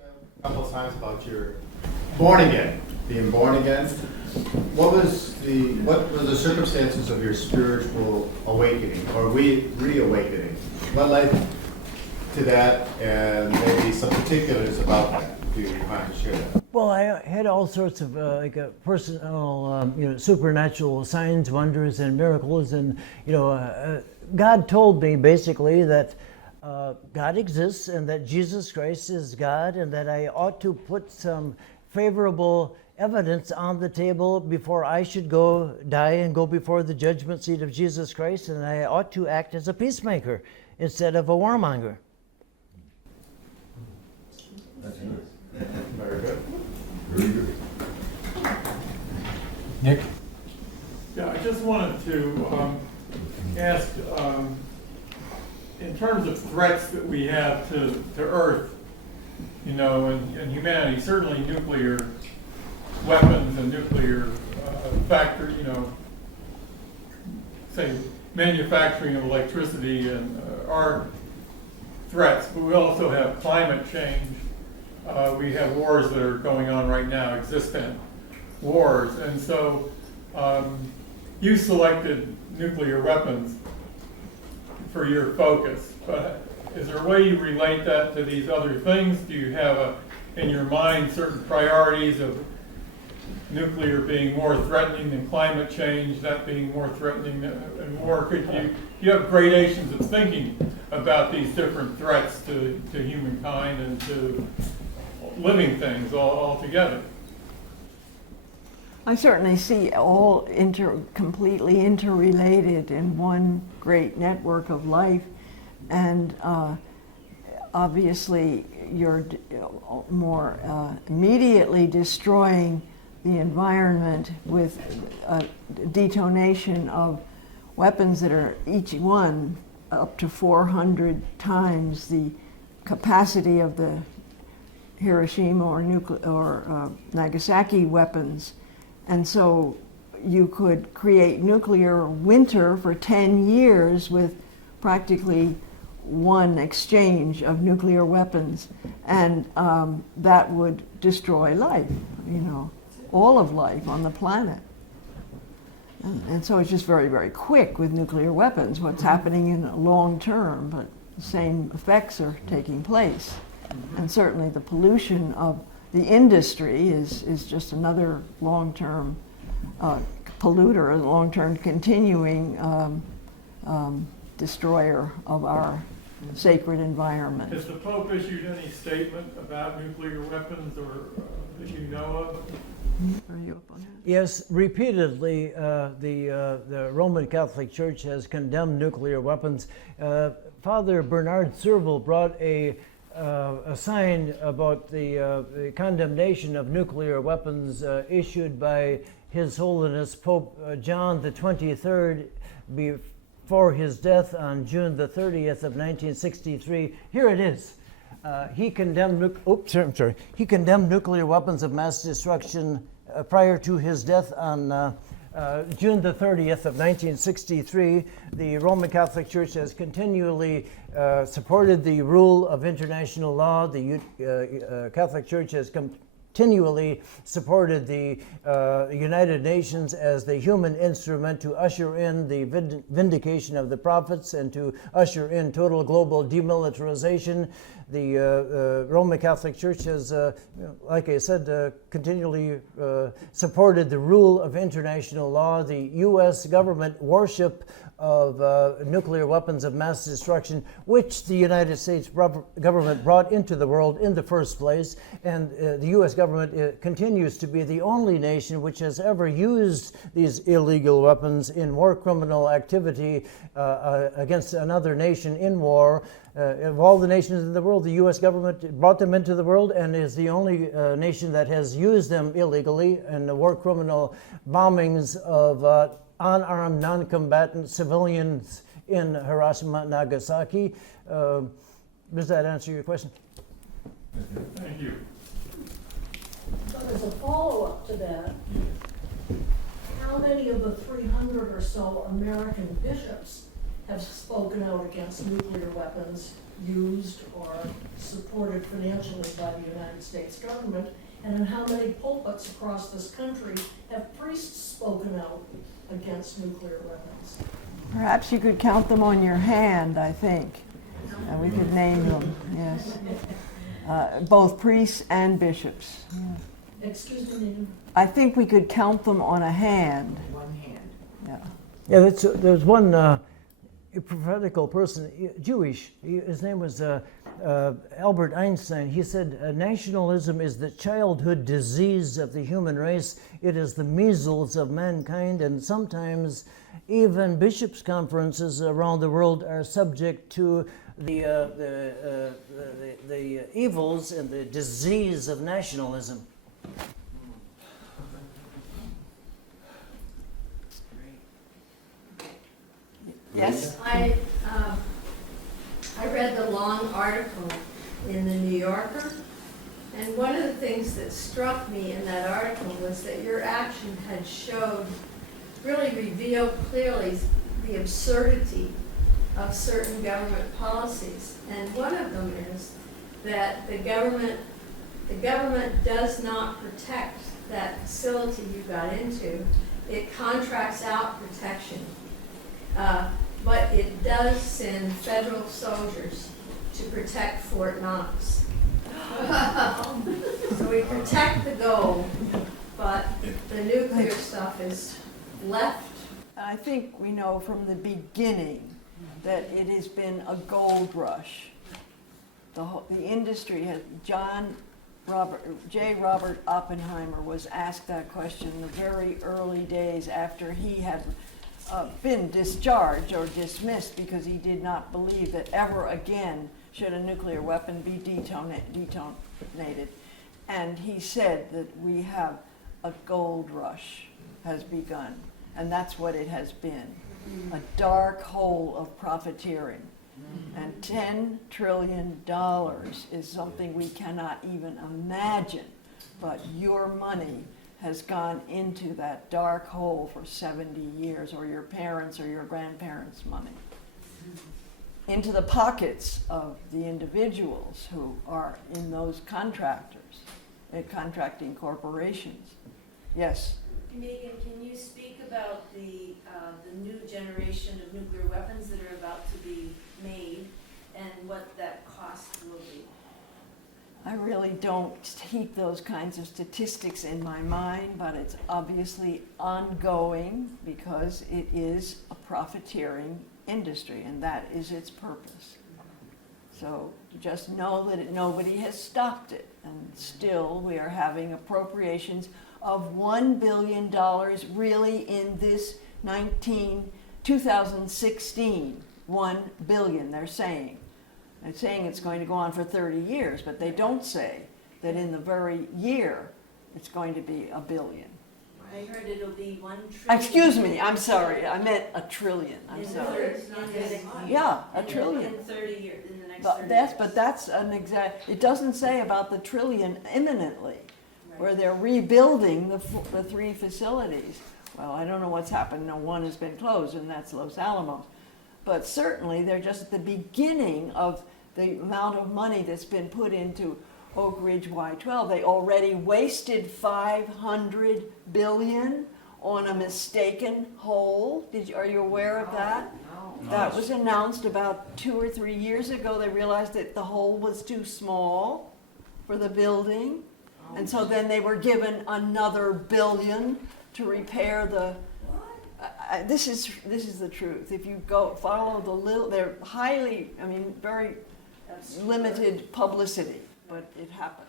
A couple of times about your born again, being born again. What was the circumstances of your spiritual awakening or reawakening? What led to that, and maybe some particulars about that? Do you mind to share that? Well, I had all sorts of personal, supernatural signs, wonders, and miracles, and God told me basically that God exists and that Jesus Christ is God, and that I ought to put some favorable evidence on the table before I should go die and go before the judgment seat of Jesus Christ, and I ought to act as a peacemaker instead of a warmonger. That's good. Very good. Very good. Nick? Yeah, I just wanted to ask, in terms of threats that we have to Earth, and humanity, certainly nuclear weapons and nuclear factory, say manufacturing of electricity and are threats, but we also have climate change. We have wars that are going on right now, existent wars, and so you selected nuclear weapons for your focus, but is there a way you relate that to these other things? Do you have in your mind certain priorities of nuclear being more threatening than climate change, that being more threatening and more? Do you have gradations of thinking about these different threats to humankind and to living things all together? I certainly see all completely interrelated in one great network of life, and obviously you're more immediately destroying the environment with detonation of weapons that are each one up to 400 times the capacity of the Hiroshima or Nagasaki weapons. And so you could create nuclear winter for 10 years with practically one exchange of nuclear weapons. And that would destroy life, all of life on the planet. And so it's just very, very quick with nuclear weapons, what's happening in the long term, but the same effects are taking place. And certainly the pollution of the industry is just another long-term polluter, a long-term continuing destroyer of our sacred environment. Has the Pope issued any statement about nuclear weapons or that you know of? Are you up on that? Yes, repeatedly the Roman Catholic Church has condemned nuclear weapons. Father Bernard Serval brought a sign about the condemnation of nuclear weapons issued by His Holiness Pope John the 23rd before his death on June the 30th of 1963. Here it is. He condemned nuclear weapons of mass destruction prior to his death on June the 30th of 1963. The Roman Catholic Church has continually supported the rule of international law. The Catholic Church has continually supported the United Nations as the human instrument to usher in the vindication of the prophets and to usher in total global demilitarization. The Roman Catholic Church has, like I said, continually supported the rule of international law. The U.S. government worship of nuclear weapons of mass destruction, which the United States government brought into the world in the first place. And the U.S. government continues to be the only nation which has ever used these illegal weapons in war criminal activity against another nation in war. Of all the nations in the world, the U.S. government brought them into the world and is the only nation that has used them illegally in the war criminal bombings of unarmed, non-combatant civilians in Hiroshima and Nagasaki. Does that answer your question? Thank you. So as a follow-up to that, how many of the 300 or so American bishops have spoken out against nuclear weapons used or supported financially by the United States government? And in how many pulpits across this country have priests spoken out against nuclear weapons? Perhaps you could count them on your hand, I think. We could name them, yes. Both priests and bishops. Yeah. Excuse me, Nina. I think we could count them on a hand. One hand. Yeah. Yeah, there's one prophetical person, Jewish. His name was Albert Einstein. He said, nationalism is the childhood disease of the human race. It is the measles of mankind, and sometimes even bishops' conferences around the world are subject to the evils and the disease of nationalism. Yes? I read the long article in the New Yorker, and one of the things that struck me in that article was that your action had really revealed clearly the absurdity of certain government policies. And one of them is that the government does not protect that facility you got into. It contracts out protection. But it does send federal soldiers to protect Fort Knox. So we protect the gold, but the nuclear stuff is left. I think we know from the beginning that it has been a gold rush. The industry has, J. Robert Oppenheimer was asked that question in the very early days after he had been discharged or dismissed because he did not believe that ever again should a nuclear weapon be detonated. And he said that we have a gold rush has begun, and that's what it has been, a dark hole of profiteering. And $10 trillion is something we cannot even imagine, but your money has gone into that dark hole for 70 years, or your parents' or your grandparents' money, into the pockets of the individuals who are in those contracting corporations. Yes? Megan, can you speak about the new generation of nuclear weapons that are about to be made and what that cost will be? I really don't keep those kinds of statistics in my mind, but it's obviously ongoing because it is a profiteering industry, and that is its purpose. So just know that nobody has stopped it, and still we are having appropriations of $1 billion really in this 2016, $1 billion, they're saying. They're saying it's going to go on for 30 years, but they don't say that in the very year it's going to be $1 billion. I heard it'll be 1 trillion. Excuse me, I'm sorry, I meant $1 trillion, I'm sorry. Yeah, $1 trillion. In 30 years, in the next 30 But years. that's an exact, it doesn't say about the trillion imminently, where they're rebuilding the 3 facilities. Well, I don't know what's happened, no one has been closed, and that's Los Alamos. But certainly, they're just at the beginning of the amount of money that's been put into Oak Ridge Y-12. They already wasted $500 billion on a mistaken hole. Are you aware of that? No. That was announced about 2 or 3 years ago. They realized that the hole was too small for the building. And so then they were given another $1 billion to repair the... this is the truth. If you go follow they're highly, very limited publicity, but it happens.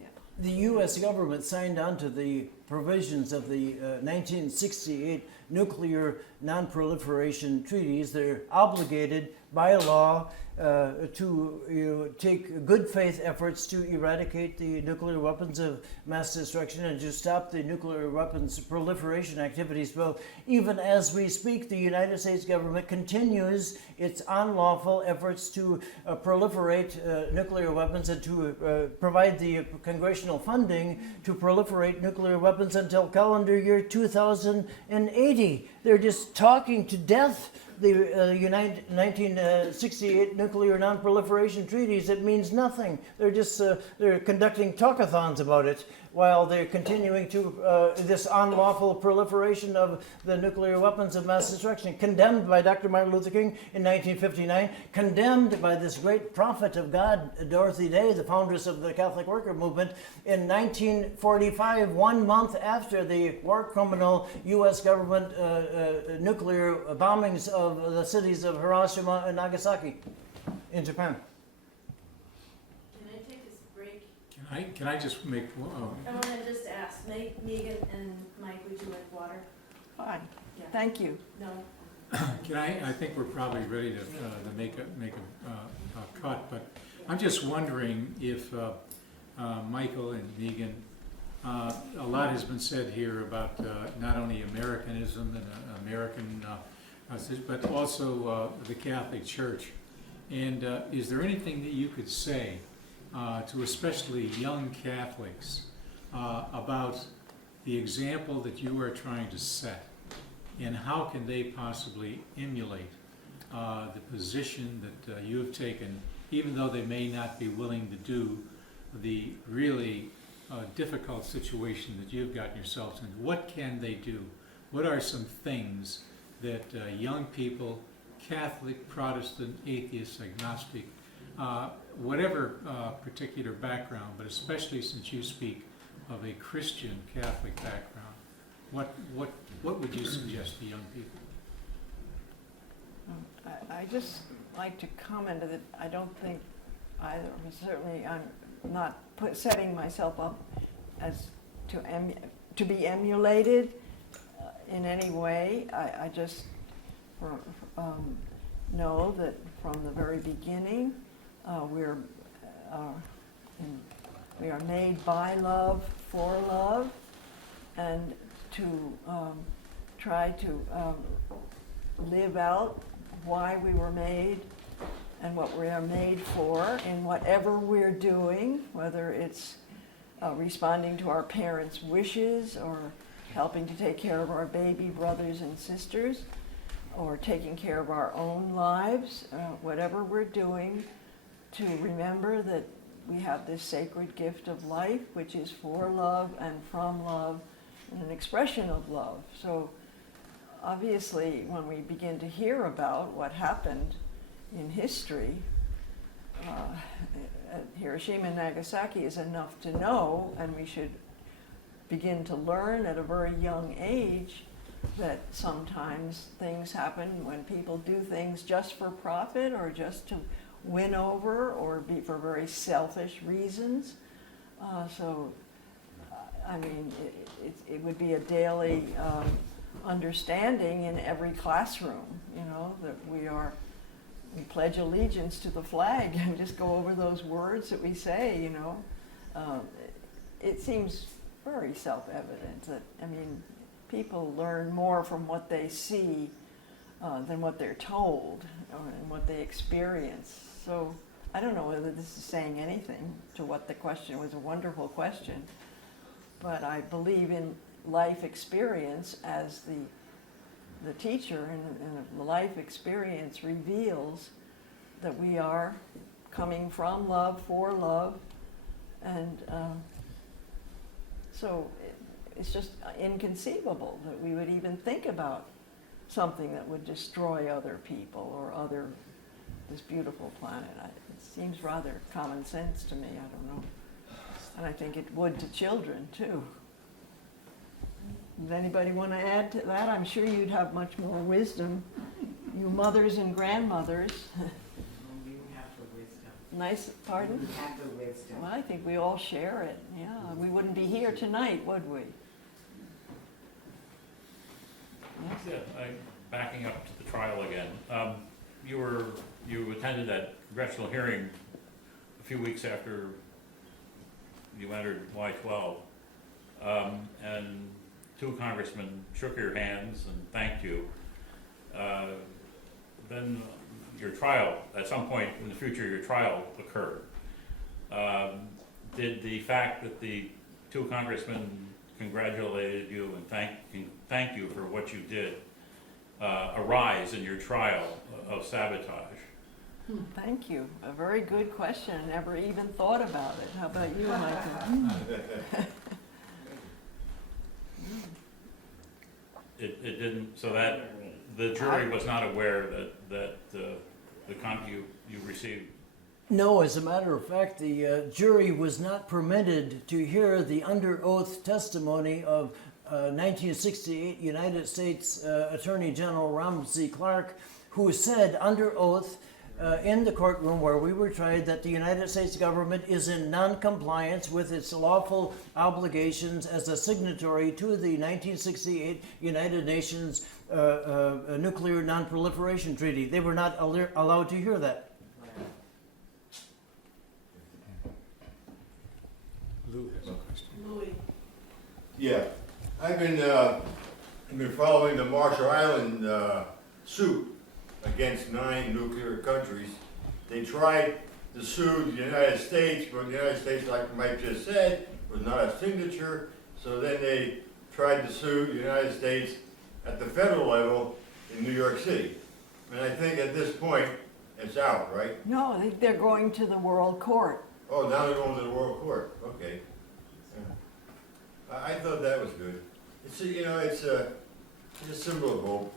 Yeah. The U.S. government signed on to the provisions of the 1968 Nuclear Non-Proliferation Treaties. They're obligated by law to take good faith efforts to eradicate the nuclear weapons of mass destruction and to stop the nuclear weapons proliferation activities. Well, even as we speak, the United States government continues its unlawful efforts to proliferate nuclear weapons and to provide the congressional funding to proliferate nuclear weapons until calendar year 2080. They're just talking to death the 1968 nuclear non-proliferation treaties, it means nothing. They're just they're conducting talkathons about it while they're continuing to this unlawful proliferation of the nuclear weapons of mass destruction, condemned by Dr. Martin Luther King in 1959, condemned by this great prophet of God, Dorothy Day, the foundress of the Catholic Worker Movement, in 1945, 1 month after the war criminal U.S. government nuclear bombings of the cities of Hiroshima and Nagasaki in Japan. Can I take this break? Can I just make, I want to just ask, Megan and Mike, would you like water? Fine, Yeah. thank you. No? I think we're probably ready to make a cut, but I'm just wondering if Michael and Megan, a lot has been said here about not only Americanism and American, but also the Catholic Church. And is there anything that you could say to especially young Catholics about the example that you are trying to set, and how can they possibly emulate the position that you have taken, even though they may not be willing to do the really difficult situation that you've gotten yourselves in? What can they do? What are some things that young people, Catholic, Protestant, atheist, agnostic, whatever particular background, but especially since you speak of a Christian Catholic background, what would you suggest to young people? I just like to comment that I don't think either, certainly I'm not setting myself up as to be emulated in any way. I just know that from the very beginning we are made by love, for love, and to try to live out why we were made and what we are made for in whatever we're doing, whether it's responding to our parents' wishes or helping to take care of our baby brothers and sisters or taking care of our own lives, whatever we're doing, to remember that we have this sacred gift of life, which is for love and from love and an expression of love. So obviously, when we begin to hear about what happened in history, at Hiroshima and Nagasaki is enough to know, and we should begin to learn at a very young age that sometimes things happen when people do things just for profit or just to win over or be for very selfish reasons. I mean, it would be a daily understanding in every classroom, you know, that we pledge allegiance to the flag and just go over those words that we say, you know. It seems very self-evident that, I mean, people learn more from what they see than what they're told and what they experience. So I don't know whether this is saying anything to what the question was. A wonderful question, but I believe in life experience as the teacher, and the life experience reveals that we are coming from love, for love, and so it's just inconceivable that we would even think about something that would destroy other people or this beautiful planet. It seems rather common sense to me, I don't know. And I think it would to children, too. Does anybody want to add to that? I'm sure you'd have much more wisdom, you mothers and grandmothers. You have the wisdom. Nice, pardon? You have the wisdom. Well, I think we all share it, yeah. We wouldn't be here tonight, would we? Yeah, backing up to the trial again. You attended that congressional hearing a few weeks after you entered Y-12, and two congressmen shook your hands and thanked you. Then your trial, at some point in the future, your trial occurred. Did the fact that the two congressmen congratulated you and thanked you for what you did arise in your trial of sabotage? Thank you. A very good question. I never even thought about it. How about you, Michael? It didn't, so that, the jury was not aware that you received. No, as a matter of fact, the jury was not permitted to hear the under oath testimony of 1968 United States Attorney General Ramsey Clark, who said under oath in the courtroom where we were tried that the United States government is in non-compliance with its lawful obligations as a signatory to the 1968 United Nations Nuclear Non-Proliferation Treaty. They were not allowed to hear that. Lou has a question. Louis, Yeah, I've been following the Marshall Island suit against 9 nuclear countries. They tried to sue the United States, but the United States, like Mike just said, was not a signature. So then they tried to sue the United States at the federal level in New York City. And I think at this point, it's out, right? No, they're going to the World Court. Oh, now they're going to the World Court. Okay. Yeah. I thought that was good. It's it's a symbol of hope,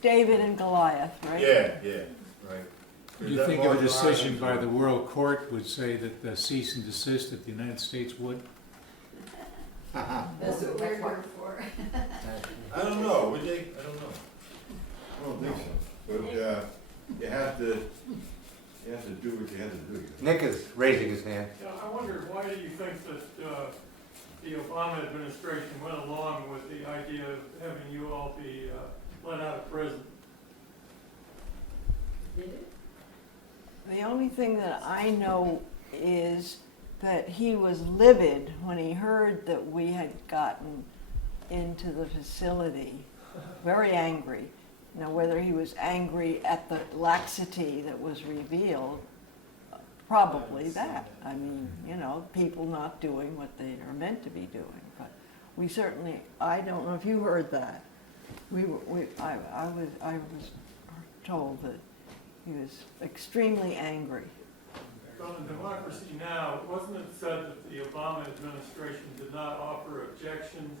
David and Goliath, right? Yeah, right. Do you think a decision by the World Court would say that the cease and desist that the United States would? That's what we're here for. I don't know, would they? I don't know. I don't think so. But you have to do what you have to do. Nick is raising his hand. Yeah, I wonder, why do you think that the Obama administration went along with the idea of having you all be let out of prison? Did it? The only thing that I know is that he was livid when he heard that we had gotten into the facility, very angry. Now, whether he was angry at the laxity that was revealed, probably that. I mean, people not doing what they are meant to be doing. But we certainly, I don't know if you heard that. I was told that he was extremely angry. So in Democracy Now!, wasn't it said that the Obama administration did not offer objections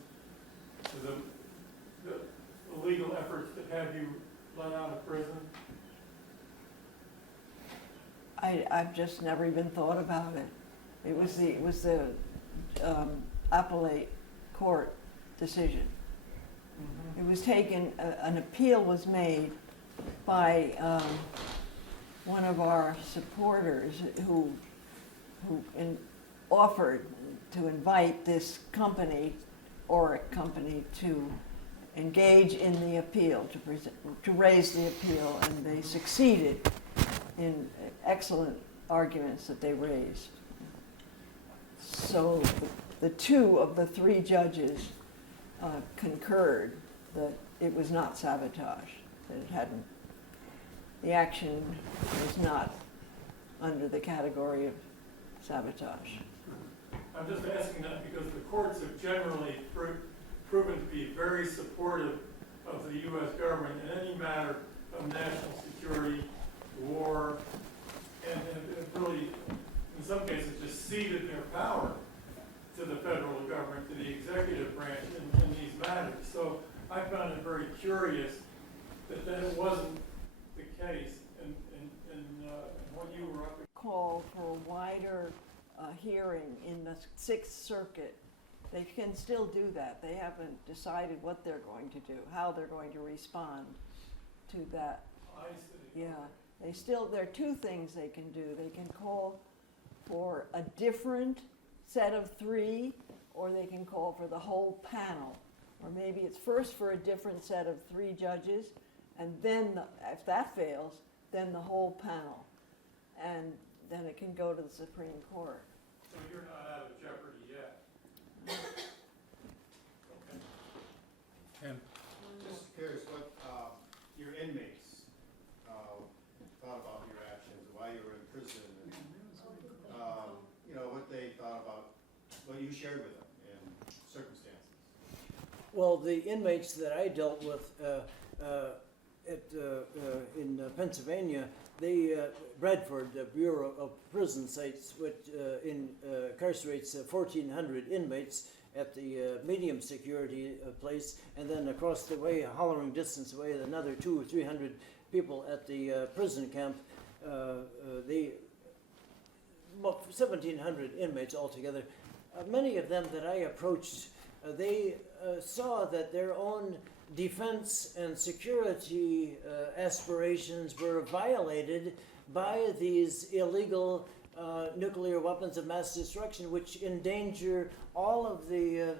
to the legal efforts to have you let out of prison? I've just never even thought about it. It was the appellate court decision. It was taken. An appeal was made by one of our supporters who offered to invite this company or a company to engage in the appeal, to raise the appeal, and they succeeded in excellent arguments that they raised. So the 2 of the 3 judges concurred that it was not sabotage, that it hadn't, the action was not under the category of sabotage. I'm just asking that because the courts have generally proven to be very supportive of the U.S. government in any matter of national security, war, and have really, in some cases, just ceded their power to the federal government, to the executive branch in these matters. So I found it very curious that it wasn't the case in what you were up against. Call for a wider hearing in the 6th Circuit. They can still do that. They haven't decided what they're going to do, how they're going to respond to that. I see. Yeah, there are 2 things they can do. They can call for a different set of 3, or they can call for the whole panel. Or maybe it's first for a different set of 3 judges, and then, if that fails, then the whole panel. And then it can go to the Supreme Court. So you're not out of jeopardy yet? Okay. And Just curious what your inmates thought about your actions while you were in prison, and what they thought about what you shared with them and circumstances. Well, the inmates that I dealt with in Pennsylvania, Bradford, the Bureau of Prison Sites, which incarcerates 1,400 inmates at the medium security place, and then across the way, a hollering distance away, another 200 or 300 people at the prison camp. About 1,700 inmates altogether. Many of them that I approached, they saw that their own defense and security aspirations were violated by these illegal nuclear weapons of mass destruction, which endanger all of the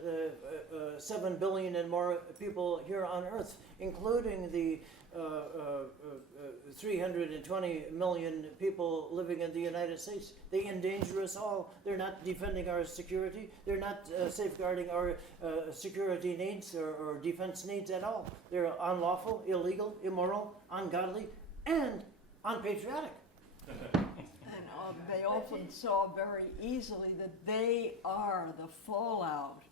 7 billion and more people here on Earth, including the 320 million people living in the United States. They endanger us all. They're not defending our security. They're not safeguarding our security needs or defense needs at all. They're unlawful, illegal, immoral, ungodly, and unpatriotic. And they often saw very easily that they are the fallout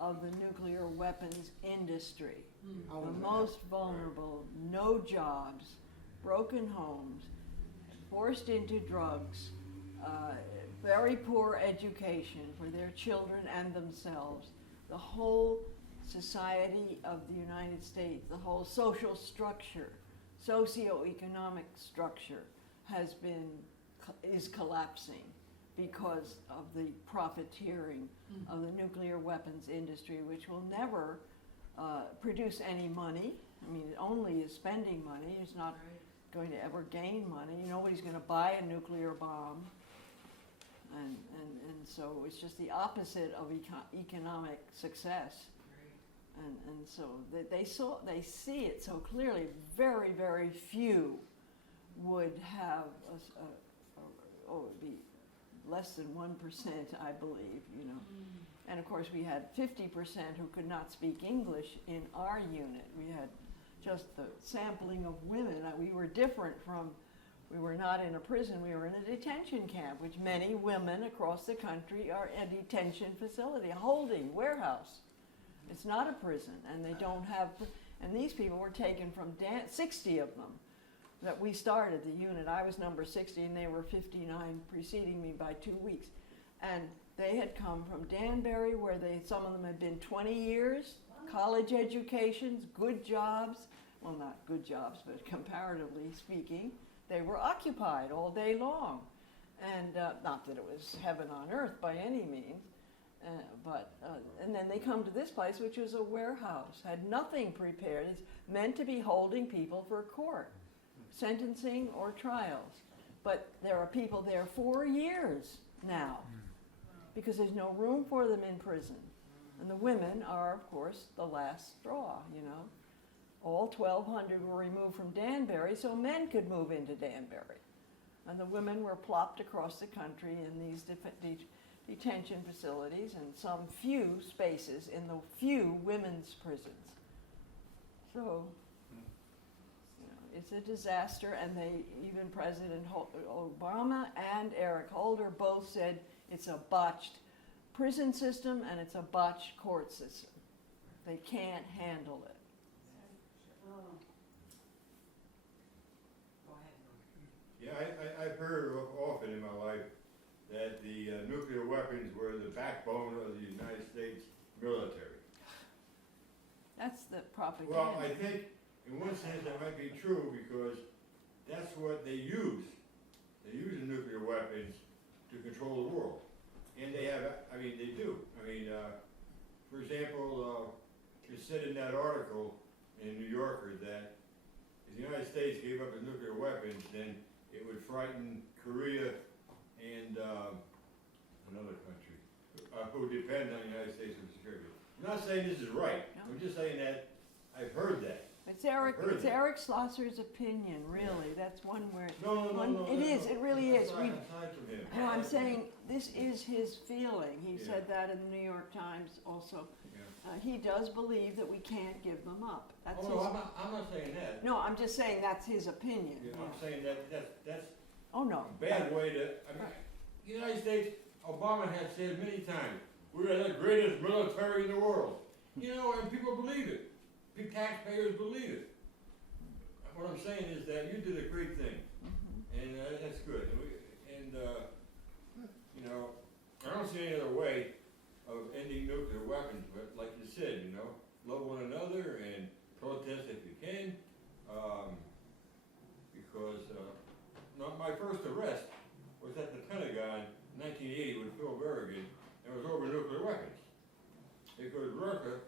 of the nuclear weapons industry. The most vulnerable, no jobs, broken homes, forced into drugs, very poor education for their children and themselves. The whole society of the United States, the whole social structure, socioeconomic structure is collapsing because of the profiteering of the nuclear weapons industry, which will never produce any money. I mean, it only is spending money. It's not going to ever gain money. Nobody's going to buy a nuclear bomb. And so it's just the opposite of economic success. And so they see it so clearly. Very, very few would have it would be less than 1%, I believe, And of course we had 50% who could not speak English in our unit. We had just the sampling of women. We were different we were not in a prison, we were in a detention camp, which many women across the country are a detention facility, a holding warehouse. It's not a prison, and they don't have, and these people were taken from 60 of them. That we started the unit. I was number 60 and they were 59, preceding me by 2 weeks. And they had come from Danbury, where some of them had been 20 years, college educations, good jobs. Well, not good jobs, but comparatively speaking, they were occupied all day long. And not that it was heaven on earth by any means, and then they come to this place, which was a warehouse, had nothing prepared. It's meant to be holding people for court. Sentencing or trials. But there are people there 4 years now because there's no room for them in prison. And the women are, of course, the last straw, All 1,200 were removed from Danbury so men could move into Danbury. And the women were plopped across the country in these detention facilities and some few spaces in the few women's prisons. So it's a disaster, and even President Obama and Eric Holder both said it's a botched prison system and it's a botched court system. They can't handle it. Go ahead. Yeah, I've heard often in my life that the nuclear weapons were the backbone of the United States military. That's the propaganda. Well, I think in one sense that might be true because that's what they use. They use the nuclear weapons to control the world. And they do. For example, it said in that article in New Yorker that if the United States gave up its nuclear weapons, then it would frighten Korea and another country who depend on the United States for security. I'm not saying this is right. No. I'm just saying that I've heard that. It's Eric Schlosser's opinion, really. That's one where No. It really is. Aside from him. No, I'm saying this is his feeling. He said that in the New York Times also. Yeah. He does believe that we can't give them up. That's Oh, no, I'm not saying that. No, I'm just saying that's his opinion. Yeah, I'm saying that's Oh, no. a bad way to, the United States, Obama has said many times, we're the greatest military in the world. And people believe it. Big taxpayers believe it. what I'm saying is that you did a great thing, and that's good. You know, I don't see any other way of ending nuclear weapons, but like you said, you know, love one another and protest if you can, because my first arrest was at the Pentagon in 1980 with Phil Berrigan, and it was over nuclear weapons. Because Russia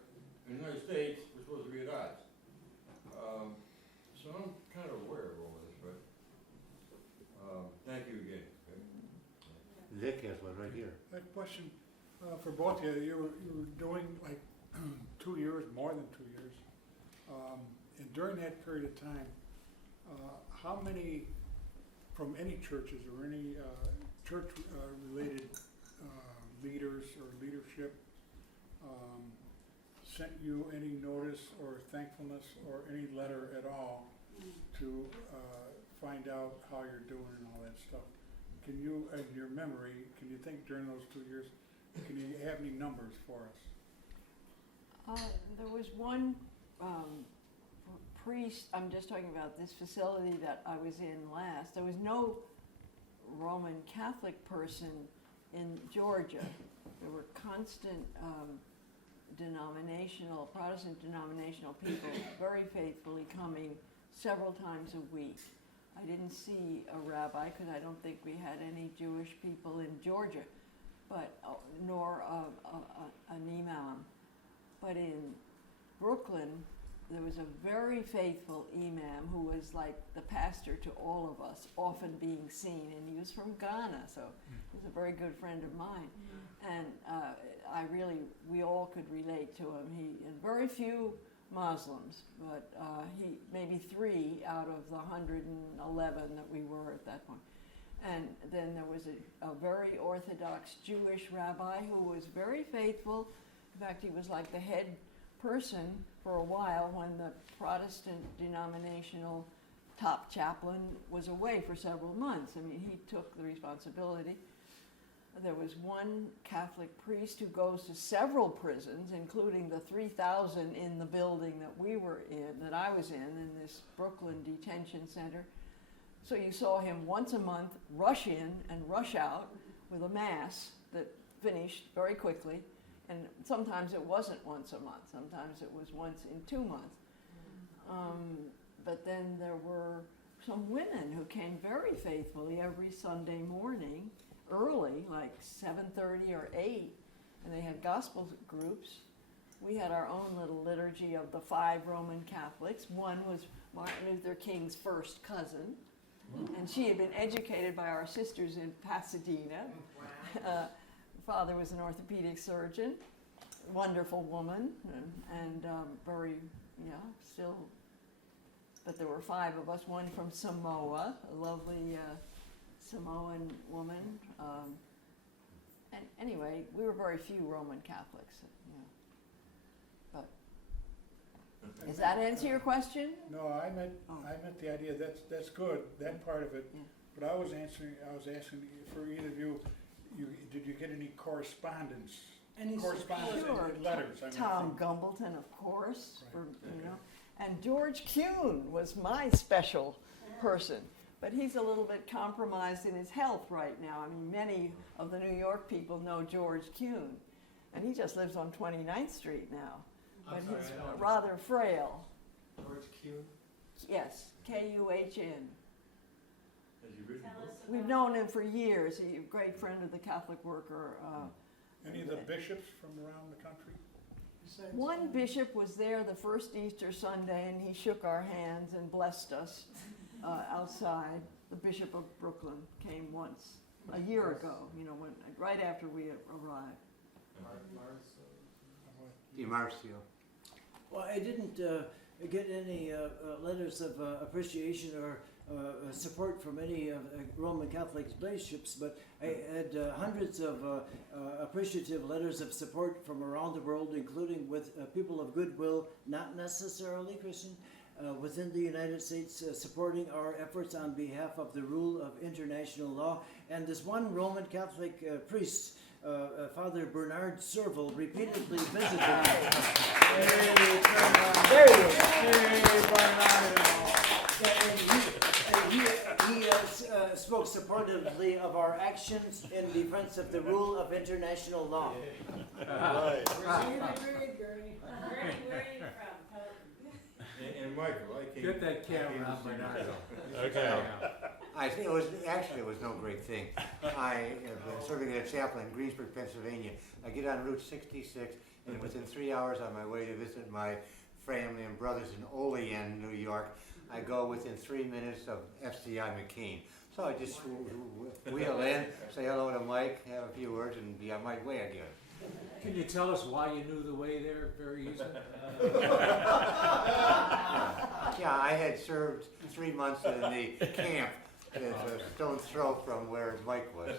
and the United States were supposed to be at odds. So I'm kind of aware of all this, but thank you again. Okay? Vic has one right here. A question for both of you. You were doing like 2 years, more than 2 years. And during that period of time, how many from any churches or any church-related leaders or leadership sent you any notice or thankfulness or any letter at all to find out how you're doing and all that stuff? Can you, in your memory, can you think during those 2 years, can you have any numbers for us? There was one priest, I'm just talking about this facility that I was in last. There was no Roman Catholic person in Georgia. There were constant Protestant denominational people very faithfully coming several times a week. I didn't see a rabbi because I don't think we had any Jewish people in Georgia, but nor an imam. But in Brooklyn, there was a very faithful imam who was like the pastor to all of us, often being seen, and he was from Ghana, so he was a very good friend of mine. And we all could relate to him. And very few Muslims, but he maybe 3 out of the 111 that we were at that point. And then there was a very Orthodox Jewish rabbi who was very faithful. In fact, he was like the head person for a while when the Protestant denominational top chaplain was away for several months. I mean, he took the responsibility. There was one Catholic priest who goes to several prisons, including the 3,000 in the building that I was in this Brooklyn detention center. So you saw him once a month rush in and rush out with a mass that finished very quickly. And sometimes it wasn't once a month. Sometimes it was once in 2 months. But then there were some women who came very faithfully every Sunday morning, early, like 7:30 or 8, and they had gospel groups. We had our own little liturgy of the 5 Roman Catholics. One was Martin Luther King's first cousin, and she had been educated by our sisters in Pasadena. Wow. Father was an orthopedic surgeon, wonderful woman, and very, still. But there were 5 of us, one from Samoa, a lovely Samoan woman. And anyway, we were very few Roman Catholics. But does that answer your question? No, I meant the idea, that's good, that part of it. Yeah. But I was asking for either of you, did you get any correspondence? Correspondence Sure. and letters? I mean, Tom Gumbleton, of course, and George Kuhn was my special person. But he's a little bit compromised in his health right now. I mean, many of the New York people know George Kuhn, and he just lives on 29th Street now. But he's rather frail. George Q? Yes, Kuhn. Has he written Tell books? us We've about- known him for years. He's a great friend of the Catholic worker. Any of the bishops from around the country? One bishop was there the first Easter Sunday, and he shook our hands and blessed us outside. The Bishop of Brooklyn came once, a year ago, right after we arrived. DiMarcio. Well, I didn't get any letters of appreciation or support from any Roman Catholic bishops, but I had hundreds of appreciative letters of support from around the world, including with people of goodwill, not necessarily Christian, within the United States, supporting our efforts on behalf of the rule of international law. And this one Roman Catholic priest, Father Bernard Serval, repeatedly visited me. There he is. testimony of our actions in defense of the rule of international law. Right. Granny, where are you from? And Michael, I can't. Get that camera out, Bernardo. It was no great thing. I have been serving as a chaplain in Greensburg, Pennsylvania. I get on Route 66, and within 3 hours on my way to visit my family and brothers in Olean, New York, I go within 3 minutes of FCI McKean. So I just wheel in, say hello to Mike, have a few words, and be on my way again. Can you tell us why you knew the way there very easily? Yeah, I had served 3 months in the camp as a stone's throw from where Mike was.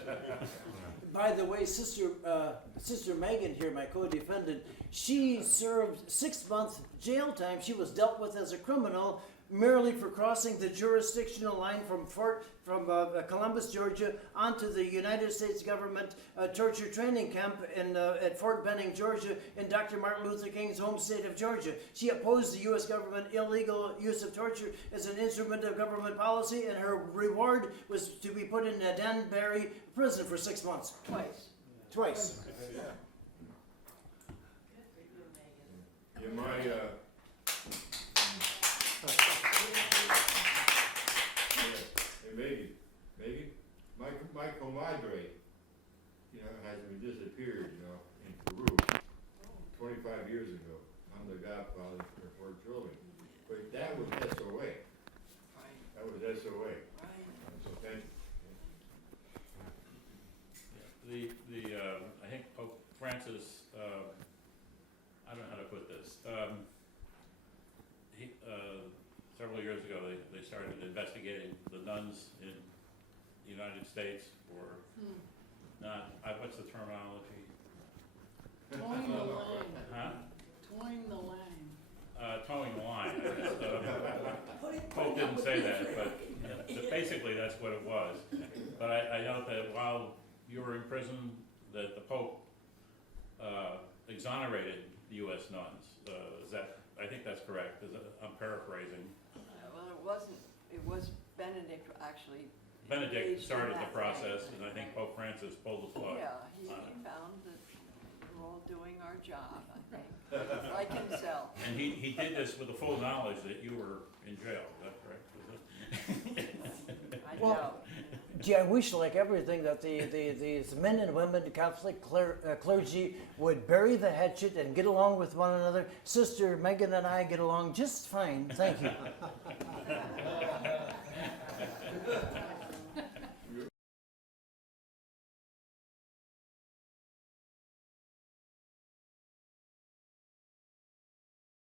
By the way, Sister Megan here, my co-defendant, she served 6 months jail time. She was dealt with as a criminal merely for crossing the jurisdictional line from Columbus, Georgia, onto the United States government torture training camp at Fort Benning, Georgia, in Dr. Martin Luther King's home state of Georgia. She opposed the U.S. government illegal use of torture as an instrument of government policy, and her reward was to be put in a Danbury prison for 6 months. Twice. Yeah. Yeah, my, hey, Megan, my comadre, has been disappeared, in Peru 25 years ago. I'm the godfather for 4 children. But that was SOA. That was SOA. So thank you. I think Pope Francis, I don't know how to put this. Several years ago, they started investigating the nuns in the United States for not, what's the terminology? Towing the line. Huh? Towing the line. Towing the line, I guess. Pope didn't say that, but basically that's what it was. But I know that while you were in prison, that the Pope exonerated the U.S. nuns. Is that? I think that's correct. I'm paraphrasing. Well, it wasn't, it was Benedict actually. Benedict engaged in started the that, process, right? and I think Pope Francis pulled the plug. Yeah, he on it. found that we're all doing our job, I think, like himself. And he did this with the full knowledge that you were in jail. Is that correct? I Well, know. Gee, I wish, like everything, that these men and women, Catholic clergy, would bury the hatchet and get along with one another. Sister Megan and I get along just fine. Thank you.